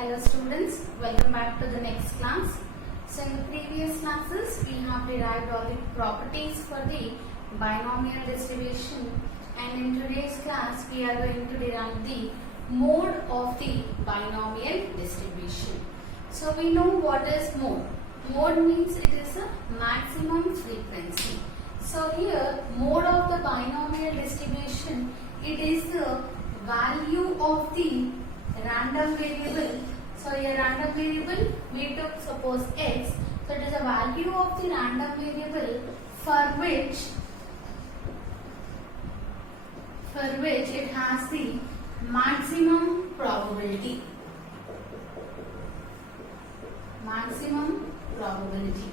Hello students, welcome back to the next class. So in the previous classes we have derived all the properties for the binomial distribution, and in today's class we are going to derive the mode of the binomial distribution. So we know what is mode. Mode means it is a maximum frequency. So here mode of the binomial distribution, it is the value of the random variable. So a random variable we took suppose x. So it is a value of the random variable for which it has the maximum probability. Maximum probability.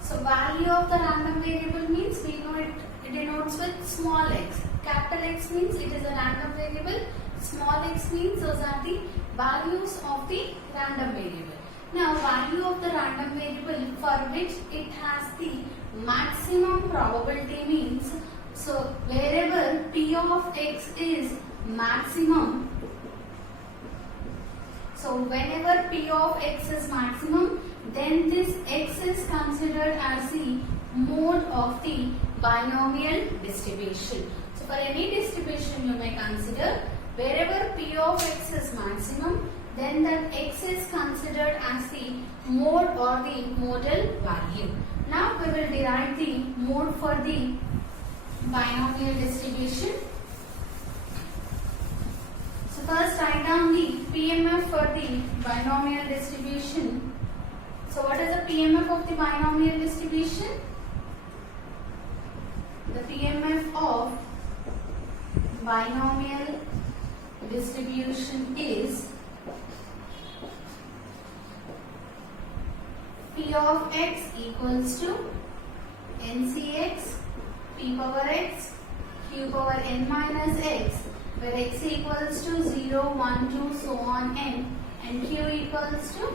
So value of the random variable means we know it denotes with small x. Capital X means it is a random variable. Small x means those are the values of the random variable. Now value of the random variable for which it has the maximum probability means, so wherever p of x is maximum, so whenever p of x is maximum, then this x is considered as the mode of the binomial distribution. So for any distribution you may consider wherever p of x is maximum, then that x is considered as the mode or the modal value. Now we will derive the mode for the binomial distribution. So first write down the PMF for the binomial distribution. So what is the PMF of the binomial distribution? The PMF of binomial distribution is P of x equals to NCX P power x Q power n minus x, where x equals to 0, 1, 2, so on n, and Q equals to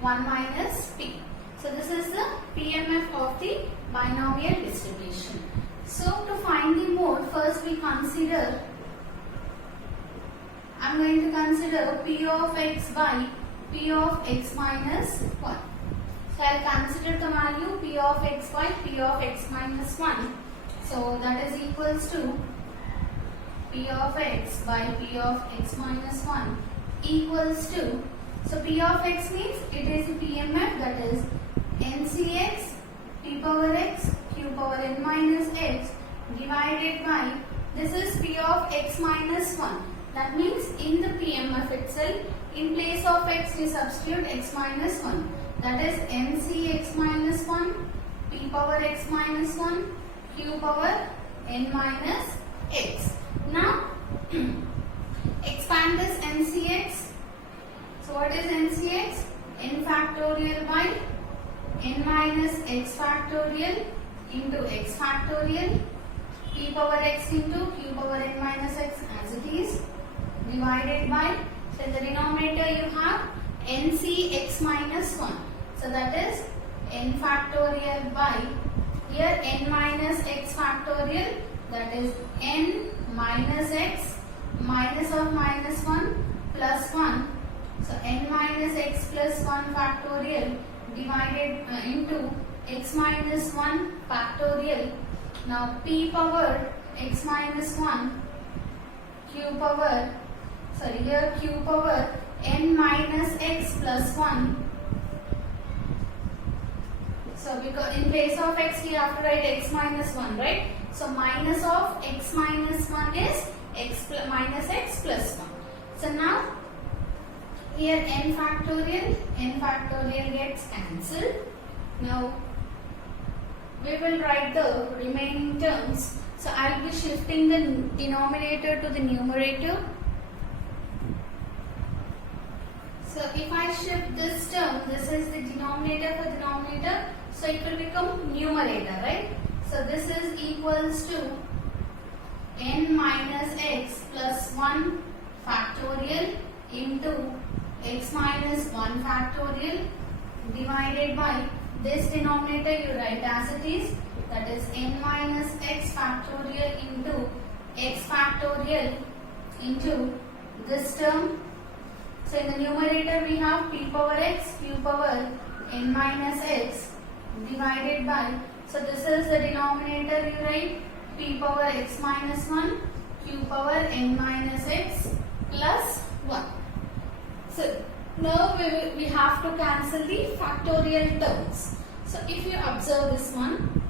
1 minus P. So this is the PMF of the binomial distribution. So to find the mode, first we consider, I am going to consider P of x by P of x minus 1. So I will consider the value P of x by P of x minus 1. So that is equals to P of x by P of x minus 1 equals to, so P of x means it is the PMF, that is NCX P power x Q power n minus x divided by, this is P of x minus 1. That means in the PMF itself, in place of x we substitute x minus 1. That is NCX minus 1 P power x minus 1 Q power n minus x. Now expand this NCX. So what is NCX? N factorial by n minus x factorial into x factorial P power x into Q power n minus x as it is, divided by, so in the denominator you have NCX minus 1. So that is n factorial by, here n minus x factorial, that is n minus x minus of minus 1 plus 1. So n minus x plus 1 factorial divided into x minus 1 factorial. Now p power x minus 1 q power, sorry, here q power n minus x plus 1. So because in place of x we have to write x minus 1, right? So minus of x minus 1 is x minus x plus 1. So now here n factorial gets cancelled. Now we will write the remaining terms. So I will be shifting the denominator to the numerator. So if I shift this term, this is the denominator for denominator, so it will become numerator, right? So this is equals to n minus x plus 1 factorial into x minus 1 factorial divided by, this denominator you write as it is, that is n minus x factorial into x factorial into this term So in the numerator we have p power x, q power n minus x divided by, so this is the denominator, you write p power x minus 1, q power n minus x plus 1. So now we have to cancel the factorial terms. So if you observe this one,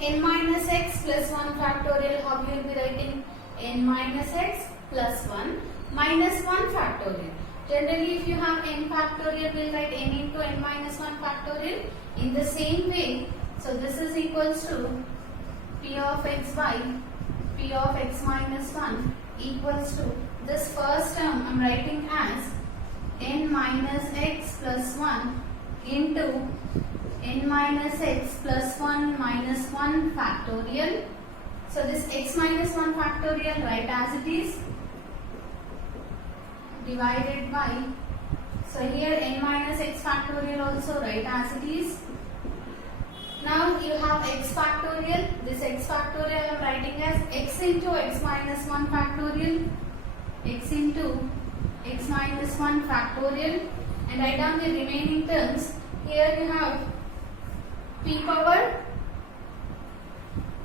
n minus x plus 1 factorial, how you will be writing? N minus x plus 1 minus 1 factorial. Generally if you have n factorial, we will write n into n minus 1 factorial. In the same way, so this is equals to p of x by p of x minus 1 equals to, this first term I am writing as n minus x plus 1 into n minus x plus 1 minus 1 factorial. So this x minus 1 factorial write as it is divided by, so here n minus x factorial also write as it is. Now you have x factorial, this x factorial I am writing as x into x minus 1 factorial, x into x minus 1 factorial, and write down the remaining terms. Here you have p power,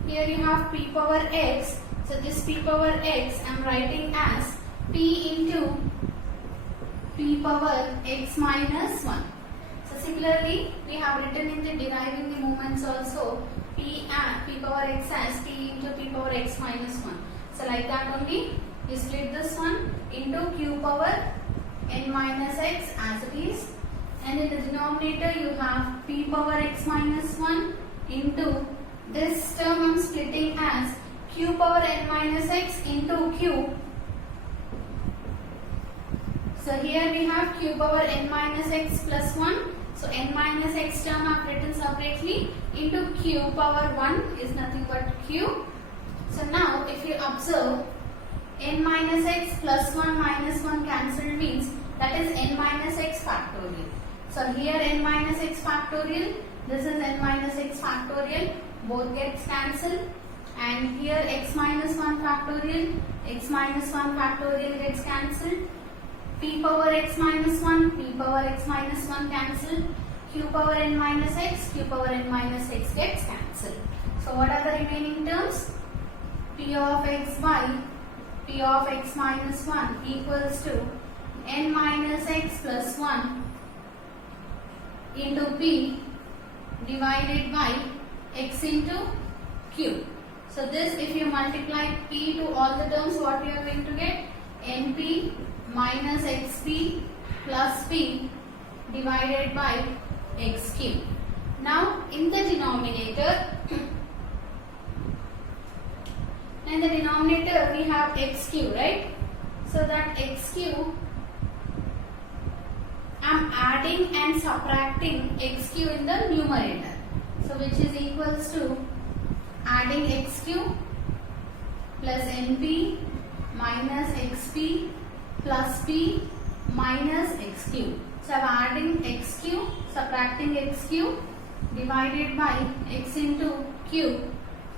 here you have p power x, so this p power x I am writing as p into p power x minus 1. So similarly we have written in the deriving the moments also p power x as p into p power x minus 1. So like that only you split this one into q power n minus x as it is, and in the denominator you have p power x minus 1 into this term I am splitting as q power n minus x into q. So here we have q power n minus x plus 1. So n minus x term I have written separately into q power 1 is nothing but q. So now if you observe, n minus x plus 1 minus 1 cancelled means that is n minus x factorial. So here n minus x factorial, this is n minus x factorial, both gets cancelled, and here x minus 1 factorial, x minus 1 factorial gets cancelled, p power x minus 1, p power x minus 1 cancelled, q power n minus x, q power n minus x gets cancelled. So what are the remaining terms? p of x by p of x minus 1 equals to n minus x plus 1 into p divided by x into q. So this, if you multiply p to all the terms, what you are going to get? np minus xp plus p divided by xq. Now in the denominator, in the denominator we have xq, right? So that xq, I am adding and subtracting xq in the numerator. So which is equals to adding xq plus np minus xp plus p minus xq. So I am adding xq, subtracting xq divided by x into q,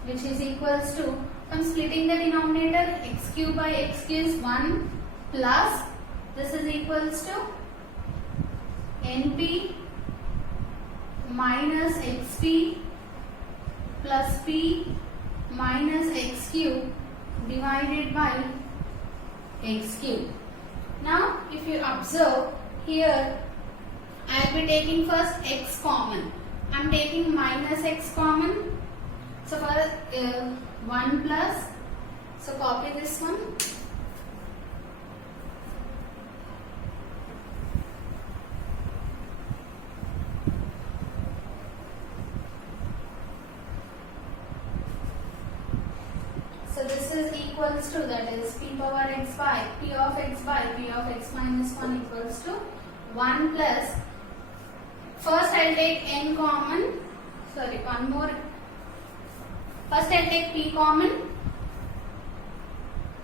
which is equals to, I am splitting the denominator, xq by xq is 1 plus, this is equals to np minus xp plus p minus xq divided by xq. Now if you observe here, I will be taking first x common. I am taking minus x common. So for 1 plus, so copy this one. So this is equals to, that is p power x by p of x by p of x minus 1 equals to 1 plus, first I will take n common, sorry, one more, first I will take p common.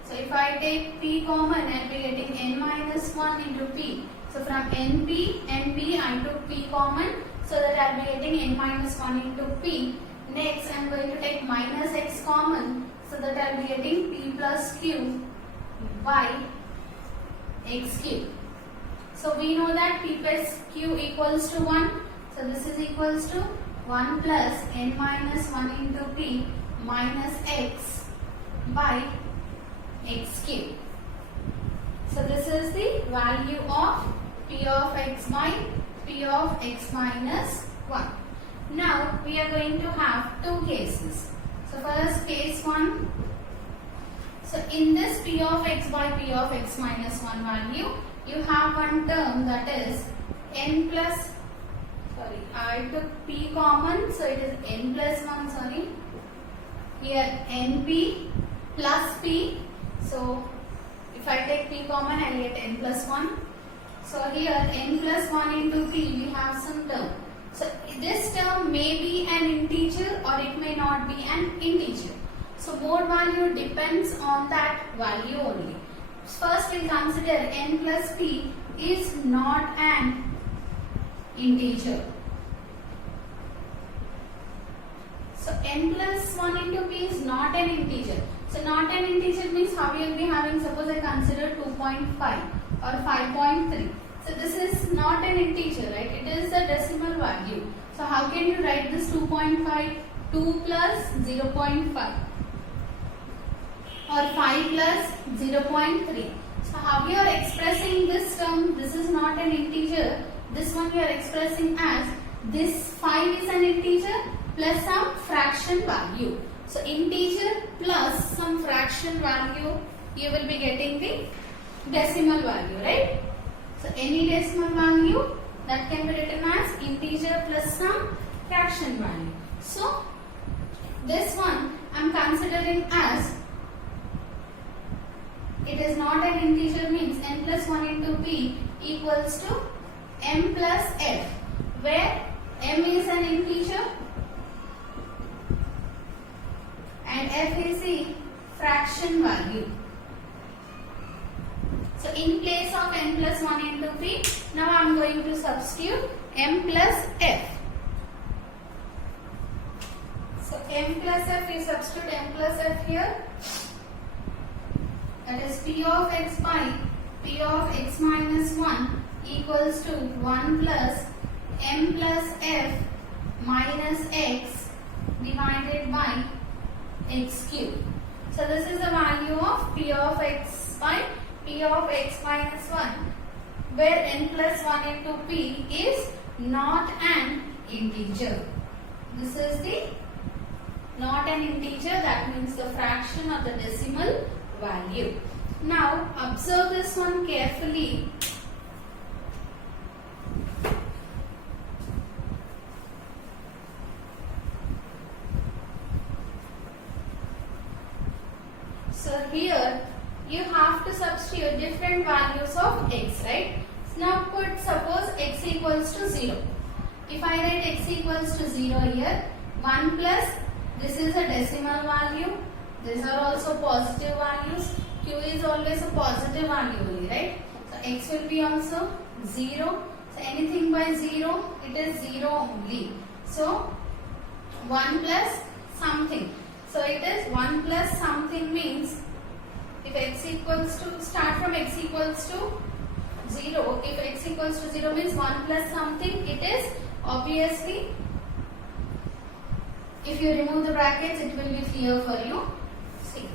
So if I take p common, I will be getting n minus 1 into p. So from np I took p common, so that I will be getting n minus 1 into p. Next I am going to take minus x common, so that I will be getting p plus q by xq. So we know that P plus Q equals to 1. So this is equals to 1 plus n minus 1 into P minus x by x cube. So this is the value of P of x by P of x minus 1. Now we are going to have two cases. So first case 1. So in this P of x by P of x minus 1 value, you have one term that is n plus, I took P common, so it is n plus 1, here np plus P. So if I take P common, I will get n plus 1. So here n plus 1 into P, we have some term. So this term may be an integer or it may not be an integer. So mode value depends on that value only. First we will consider n plus P is not an integer. So n plus 1 into P is not an integer. So not an integer means how you will be having, suppose I consider 2.5 or 5.3. So this is not an integer, right? It is a decimal value. So how can you write this 2.5? 2 plus 0.5 or 5 plus 0.3. So how you are expressing this term? This is not an integer. This one you are expressing as this 5 is an integer plus some fraction value. So integer plus some fraction value, you will be getting the decimal value, right? So any decimal value that can be written as integer plus some fraction value. So this one I am considering as it is not an integer, means n plus 1 into P equals to m plus f, where m is an integer and f is the fraction value. So in place of n plus 1 into P, now I am going to substitute m plus f. So m plus f, we substitute m plus f here. That is P of x by P of x minus 1 equals to 1 plus m plus f minus x divided by x cube. So this is the value of P of x by P of x minus 1, where n plus 1 into P is not an integer. This is the not an integer, that means the fraction of the decimal value. Now observe this one carefully. So here you have to substitute different values of x, right? Now put, suppose x equals to 0. If I write x equals to 0 here, 1 plus, this is a decimal value, these are also positive values, q is always a positive value only, right? So x will be also 0, so anything by 0, it is 0 only. So 1 plus something. So it is 1 plus something, means if x equals to, start from x equals to 0, if x equals to 0 means 1 plus something, it is obviously, if you remove the brackets, it will be clear for you. See.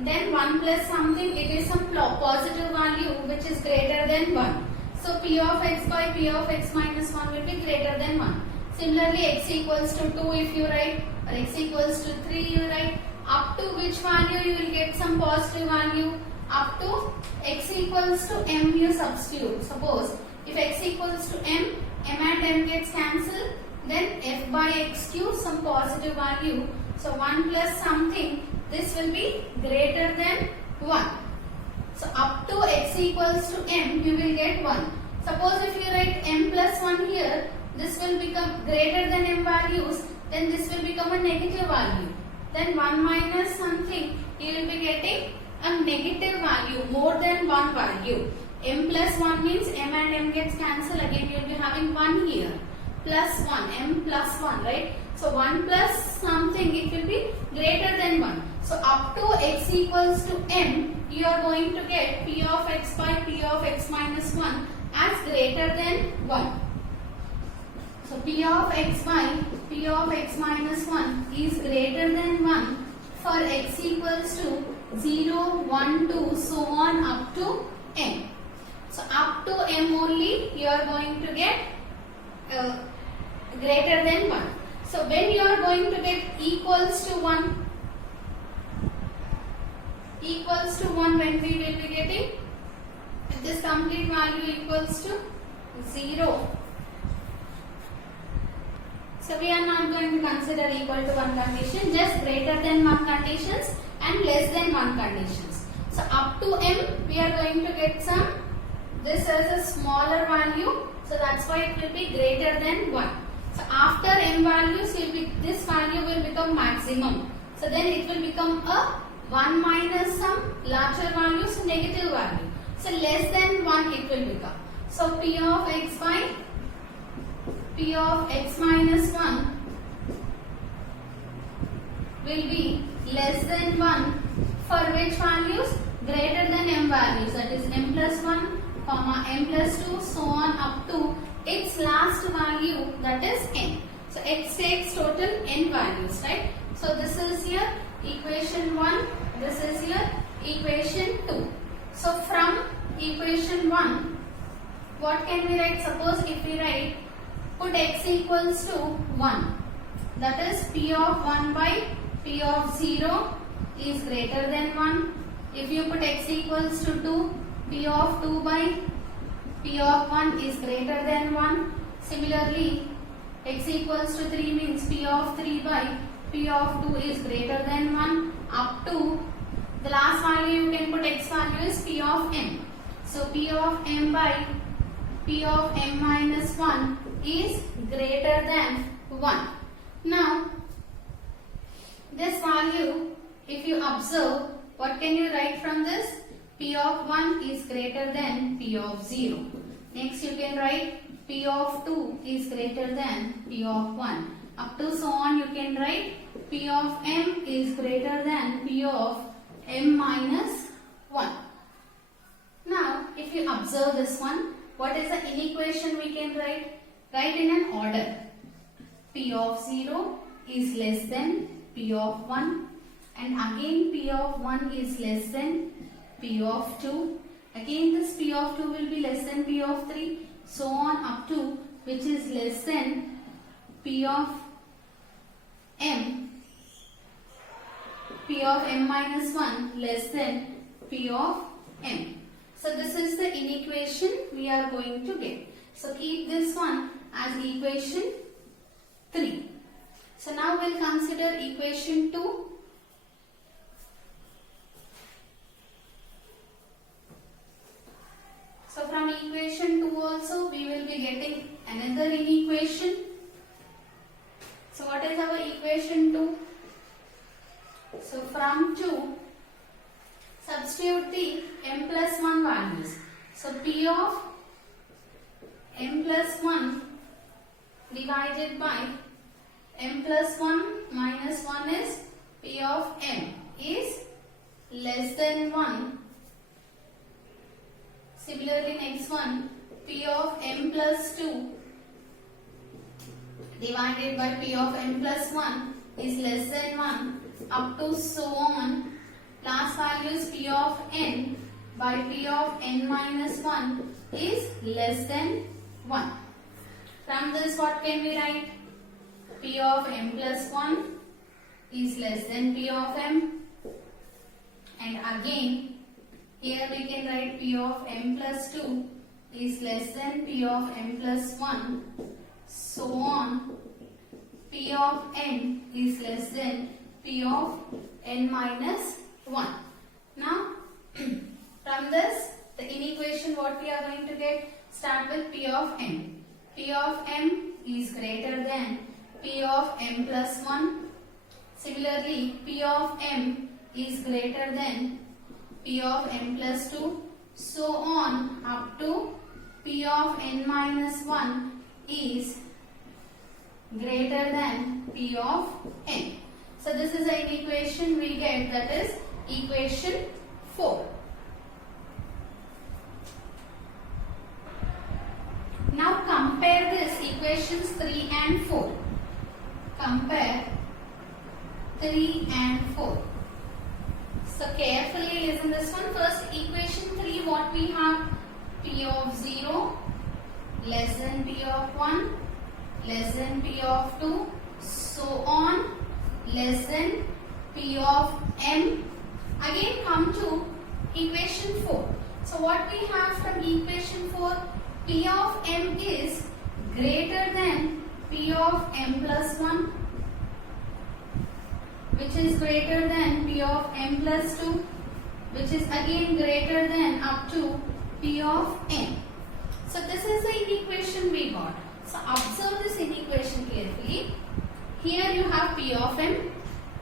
Then 1 plus something, it is some positive value which is greater than 1. So P of x by P of x minus 1 will be greater than 1. Similarly, x equals to 2 if you write, or x equals to 3 you write, up to which value you will get some positive value, up to x equals to m you substitute. Suppose if x equals to m and m gets cancelled, then f by x cube some positive value. So 1 plus something, this will be greater than 1. So up to x equals to m you will get 1. Suppose if you write m plus 1 here, this will become greater than m values, then this will become a negative value. Then 1 minus something, you will be getting a negative value, more than 1 value. M plus 1 means m and m gets cancelled, again you will be having 1 here. Plus 1, m plus 1, right? So 1 plus something, it will be greater than 1. So up to x equals to m, you are going to get P of x by P of x minus 1 greater than 1. So P of x minus 1 is greater than 1 for x equals to 0, 1, 2, so on up to m. So up to m only you are going to get greater than 1. So when you are going to get equals to 1, when we will be getting, if this complete value equals to 0. So we are not going to consider equal to 1 condition, just greater than 1 conditions and less than 1 conditions. So up to m we are going to get this as a smaller value, so that's why it will be greater than 1. So after m values this value will become maximum. So then it will become a 1 minus some larger value, so negative value. So less than 1 it will become. So P of x minus 1 will be less than 1 for which values? Greater than m values, that is m plus 1, comma m plus 2, so on up to its last value, that is n. So x takes total n values, right? So this is your equation 1, this is your equation 2. So from equation 1, what can we write? Suppose if we write, put x equals to 1, that is P of 1 by P of 0 is greater than 1. If you put x equals to 2, P of 2 by P of 1 is greater than 1. Similarly, x equals to 3 means P of 3 by P of 2 is greater than 1 up to the last value you can put x value is P of m. So P of m by P of m minus 1 is greater than 1. Now, this value, if you observe, what can you write from this? P of 1 is greater than P of 0. Next you can write P of 2 is greater than P of 1. Up to so on you can write P of m is greater than P of m minus 1. Now, if you observe this one, what is the inequation we can write? Write in an order. P of 0 is less than P of 1, and again P of 1 is less than P of 2. Again this P of 2 will be less than P of 3, so on up to which is less than P of m minus 1 less than P of m. So this is the inequation we are going to get. So keep this one as equation 3. So now we'll consider equation 2. So from equation 2 also we will be getting another inequation. So what is our equation 2? So from 2, substitute the m plus 1 values. So P of m plus 1 divided by m plus 1 minus 1 is P of m is less than 1. Similarly, next one, P of m plus 2 divided by P of m plus 1 is less than 1 up to so on. Last value is P of n by P of n minus 1 is less than 1. From this, what can we write? P of m plus 1 is less than P of m, and again here we can write P of m plus 2 is less than P of m plus 1, so on. P of n is less than P of n minus 1. Now, from this, the inequation what we are going to get, start with P of m. P of m is greater than P of m plus 1. Similarly, P of m is greater than P of m plus 2. So on up to P of n minus 1 is greater than P of n. So this is an equation we get, that is equation 4. equations 3 and 4. Compare 3 and 4. So carefully listen this one. First equation 3, what we have? P of 0 less than P of 1 less than P of 2, so on, less than P of m. Again come to equation 4. So what we have from equation 4? P of m is greater than P of m plus 1, which is greater than P of m plus 2, which is again greater than up to P of m. So this is the inequation we got. So observe this inequation carefully. Here you have P of m.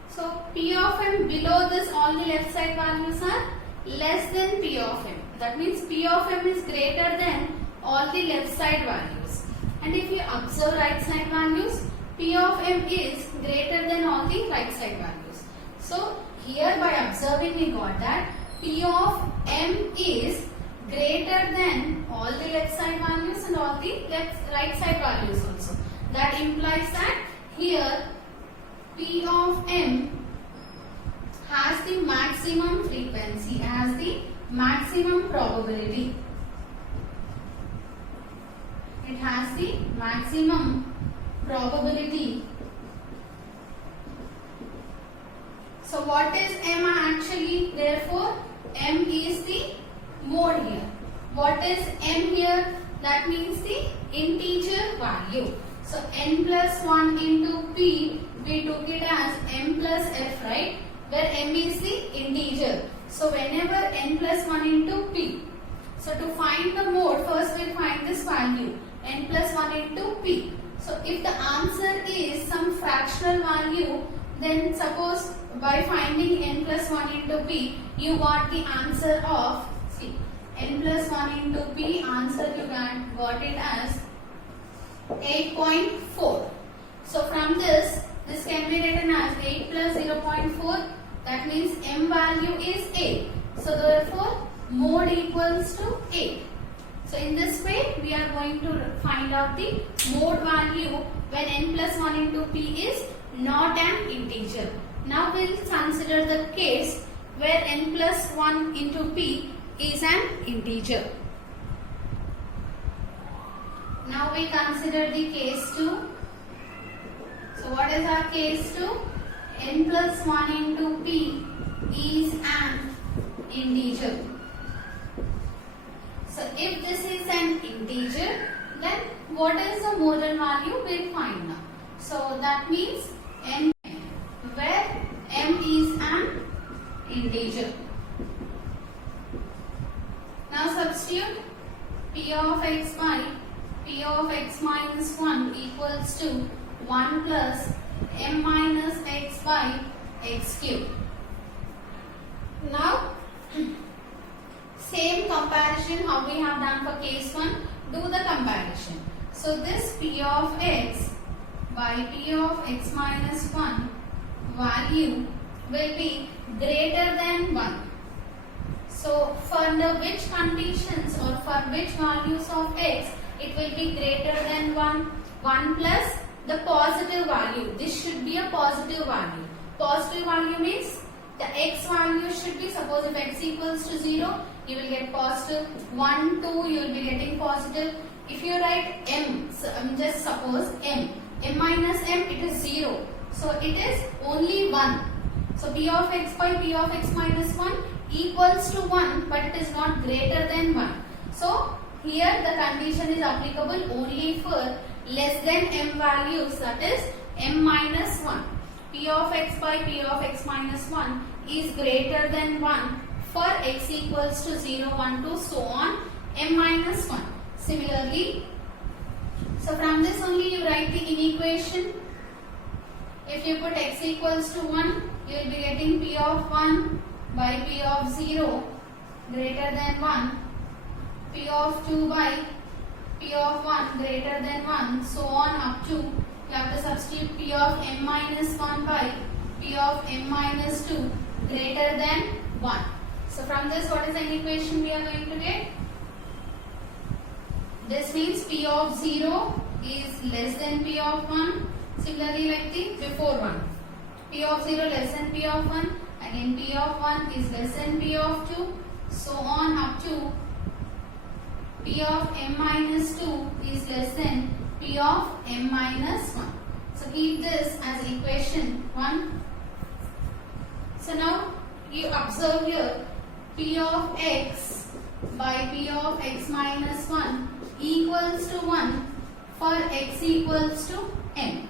So P of m, below this all the left side values are less than P of m. That means P of m is greater than all the left side values. And if you observe right side values, P of m is greater than all the right side values. So here by observing we got that P of m is greater than all the left side values and all the right side values also. That implies that here P of m has the maximum frequency, has the maximum probability. It has the maximum probability. So what is m actually? Therefore m is the mode here. What is m here? That means the integer value. So n plus 1 into p, we took it as m plus f, right? Where m is the integer. So whenever n plus 1 into p. So to find the mode, first we'll find this value, n plus 1 into p. So if the answer is some fractional value, then suppose by finding n plus 1 into p, you got the answer of, see, n plus 1 into p, answer you got it as 8.4. So from this can be written as 8 plus 0.4. That means m value is 8. So therefore mode equals to 8. So in this way we are going to find out the mode value when n plus 1 into p is not an integer. Now we will consider the case where n plus 1 into p is an integer. Now we consider the case 2. So what is our case 2? N plus 1 into p is an integer. So if this is an integer, then what is the modal value? We'll find now. So that means n, where m is an integer. Now substitute p of x by p of x minus 1 equals to 1 plus m minus x by x cube. Now same comparison how we have done for case 1, do the comparison. So this p of x by p of x minus 1 value will be greater than 1. So for the which conditions or for which values of x it will be greater than 1? 1 plus the positive value. This should be a positive value. Positive value means the x value should be, suppose if x equals to 0, you will get positive. 1, 2, you will be getting positive. If you write m, so just suppose m minus m, it is 0. So it is only 1. So p of x by p of x minus 1 equals to 1, but it is not greater than 1. So here the condition is applicable only for less than m values, that is m minus 1. P of x by P of x minus 1 is greater than 1 for x equals to 0, 1, 2, so on, m minus 1. Similarly, so from this only you write the inequation. If you put x equals to 1, you will be getting P of 1 by P of 0 greater than 1, P of 2 by P of 1 greater than 1, so on up to, you have to substitute P of m minus 1 by P of m minus 2 greater than 1. So from this, what is the equation we are going to get? This means P of 0 is less than P of 1. Similarly like the before one. P of 0 less than P of 1. Again P of 1 is less than P of 2. So on up to P of m minus 2 is less than P of m minus 1. So keep this as equation 1. So now you observe here P of x by P of x minus 1 equals to 1 for x equals to m.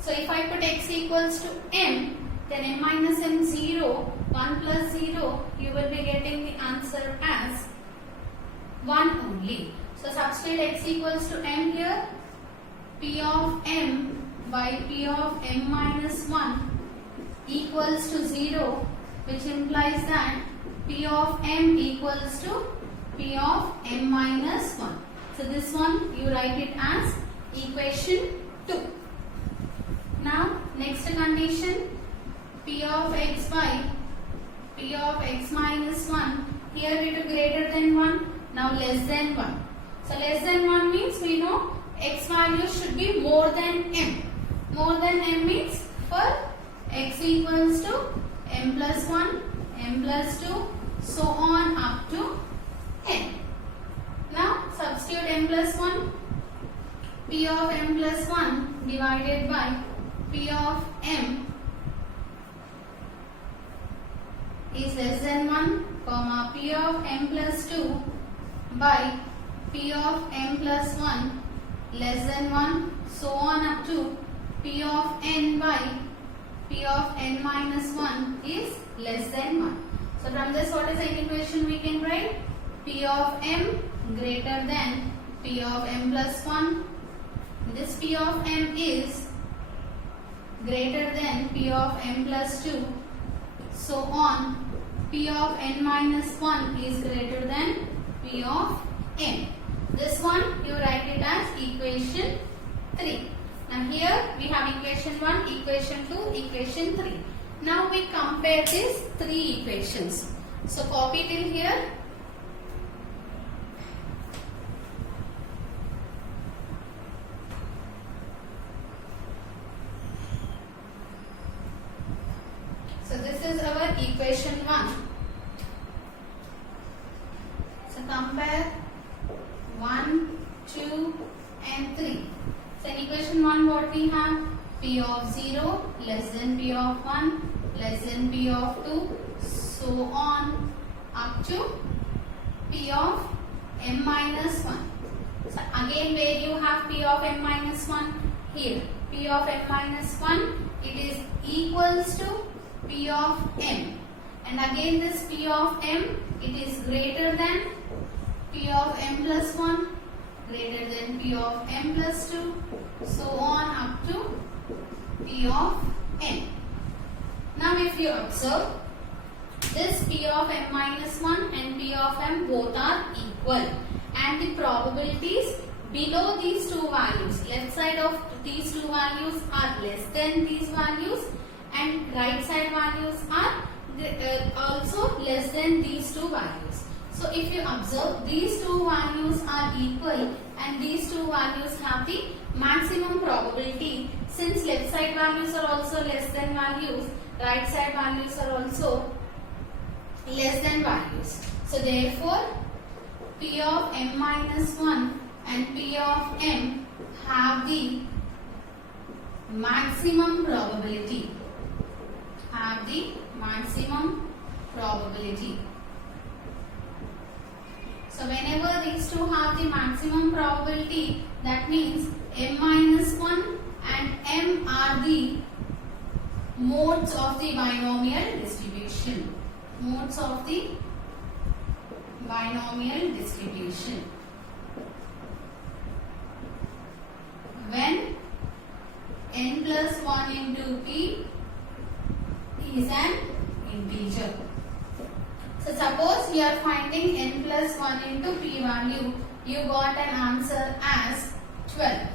So if I put x equals to m, then m minus m 0, 1 plus 0, you will be getting the answer as 1 only. So substitute x equals to m here. P of m by P of m minus 1 equals to 0, which implies that P of m equals to P of m minus 1. So this one you write it as equation 2. Now next condition, P of x by P of x minus 1, here it is greater than 1, now less than 1. So less than 1 means we know x value should be more than m. More than m means for x equals to m plus 1, m plus 2, so on up to n. Now substitute m plus 1, P of m plus 1 divided by P of m is less than 1, comma P of m plus 2 by P of m plus 1 less than 1, so on up to P of n by P of n minus 1 is less than 1. So from this, what is the equation we can write? P of m greater than P of m plus 1. This P of m is greater than P of m plus 2. So on, P of n minus 1 is greater than P of m. This one you write it as equation 3. Now here we have equation 1, equation 2, equation 3. Now we compare these three equations. So copy till here. So this is our equation 1. So compare 1, 2 and 3. So in equation 1 what we have? P of 0 less than P of 1 less than P of 2, so on up to P of m minus 1. So again where you have P of m minus 1? Here P of m minus 1, it is equals to P of m, and again this P of m, it is greater than P of m plus 1, greater than P of m plus 2, so on up to P of n. Now if you observe, this P of m minus 1 and P of m both are equal, and the probabilities below these two values, left side of these two values are less than these values, and right side values are also less than these two values. So if you observe, these two values are equal and these two values have the maximum probability. Since left side values are also less than values, right side values are also less than values. So therefore P of m minus 1 and P of m have the maximum probability. So whenever these two have the maximum probability, that means m minus 1 and m are the modes of the binomial distribution. Modes of the binomial distribution. When n plus 1 into p is an integer. So suppose you are finding n plus 1 into p value, you got an answer as 12.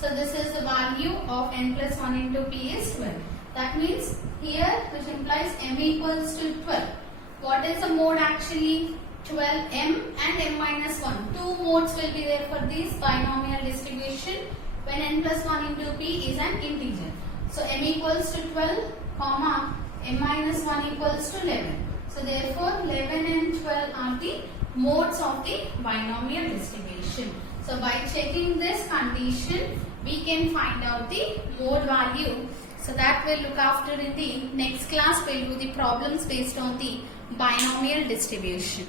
So this is the value of n plus 1 into p is 12. That means here, which implies m equals to 12. What is the mode actually? 12m and m minus 1. Two modes will be there for this binomial distribution when n plus 1 into p is an integer. So m equals to 12, comma m minus 1 equals to 11. So therefore 11 and 12 are the modes of the binomial distribution. So by checking this condition, we can find out the mode value. So that we'll look after in the next class. We'll do the problems based on the binomial distribution.